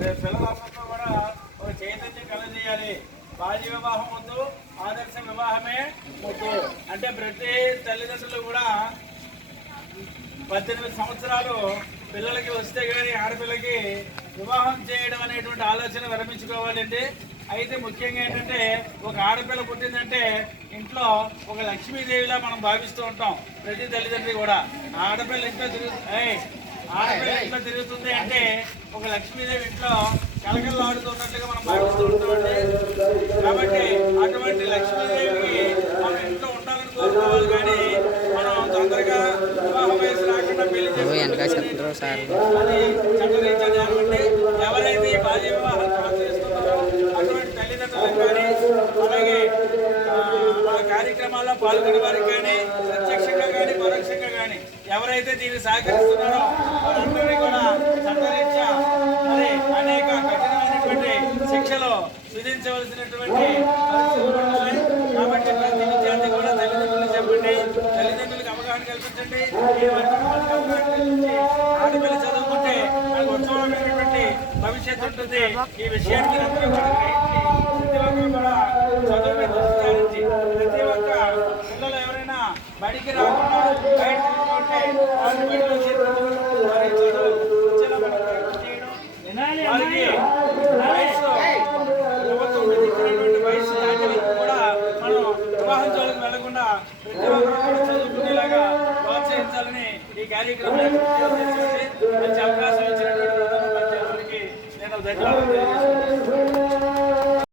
పిల్లలందరితో కూడా ఒక చైతన్యం కలగజేయాలి. బాల్య వివాహం వద్దు, ఆదర్శ వివాహమే వద్దు. అంటే ప్రతి తల్లిదండ్రులు కూడా 18 సంవత్సరాలు పిల్లలకి వస్తే కానీ ఆడపిల్లకి వివాహం చేయడం అనేటువంటి ఆలోచన విరమించుకోవాలండి. అయితే ముఖ్యంగా ఏంటంటే ఒక ఆడపిల్ల పుట్టిందంటే ఇంట్లో ఒక లక్ష్మీదేవిలా మనం భావిస్తూ ఉంటాం. ప్రతి తల్లిదండ్రి కూడా ఆడపిల్ల ఇంట్లో తిరుగుతుంది అంటే ఒక లక్ష్మీదేవి ఇంట్లో కలకల్లాడుతున్నట్టుగా మనం భావిస్తూ ఉంటామండి. కాబట్టి అటువంటి లక్ష్మీదేవికి మనం ఇంట్లో ఉండాలని కోరుకోవాలి. కానీ మనం తొందరగా వివాహ వయసు రాకుండా పెళ్లి చేసుకోవాలి. అది చట్టరీత్యా జరగండి. ఎవరైతే ఈ బాల్య వివాహాలు ప్రోత్సహిస్తున్నారో అటువంటి తల్లిదండ్రులకు కానీ అలాగే మన కార్యక్రమాల్లో పాల్గొనే వారికి కానీ ప్రత్యక్షంగా కానీ పరోక్షంగా కానీ ఎవరైతే దీన్ని సహకరిస్తున్నారో వారందరినీ కూడా చట్టరీత్యా మరి అనేక కఠినమైనటువంటి శిక్షలు విధించవలసినటువంటి పరిస్థితులు ఉన్నాయి. కాబట్టి ప్రతి విద్యార్థి కూడా తల్లిదండ్రులు చెప్పండి, తల్లిదండ్రులకు అవగాహన కల్పించండి. ఆడపిల్ల చదువుకుంటే మనకు ఉత్సవమైనటువంటి భవిష్యత్తు ఉంటుంది. ఈ విషయాన్ని అందరూ కూడా గ్రహించి ప్రతి ఒక్కరు కూడా చదువు మీద దృష్టి సారించి ప్రతి ఒక్క పిల్లలు ఎవరైనా బడికి రాకుండా బయట తిరుగుతుంటే వారిని బడిలో చేర్పించడం, వారి చదువు వచ్చేలా మనం ప్రయత్నం చేయడం, వారికి వయసు ప్రభుత్వం విధించినటువంటి వయసు దాటి వరకు కూడా మనం వివాహం జోలికి వెళ్లకుండా ప్రతి ఒక్కరు కూడా చదువుకునేలాగా ప్రోత్సహించాలని ఈ కార్యక్రమాన్ని మంచి అవకాశం ఇచ్చినటువంటి ప్రధాన పంచాయతీకి నేను ధన్యవాదాలు తెలియజేస్తున్నాను.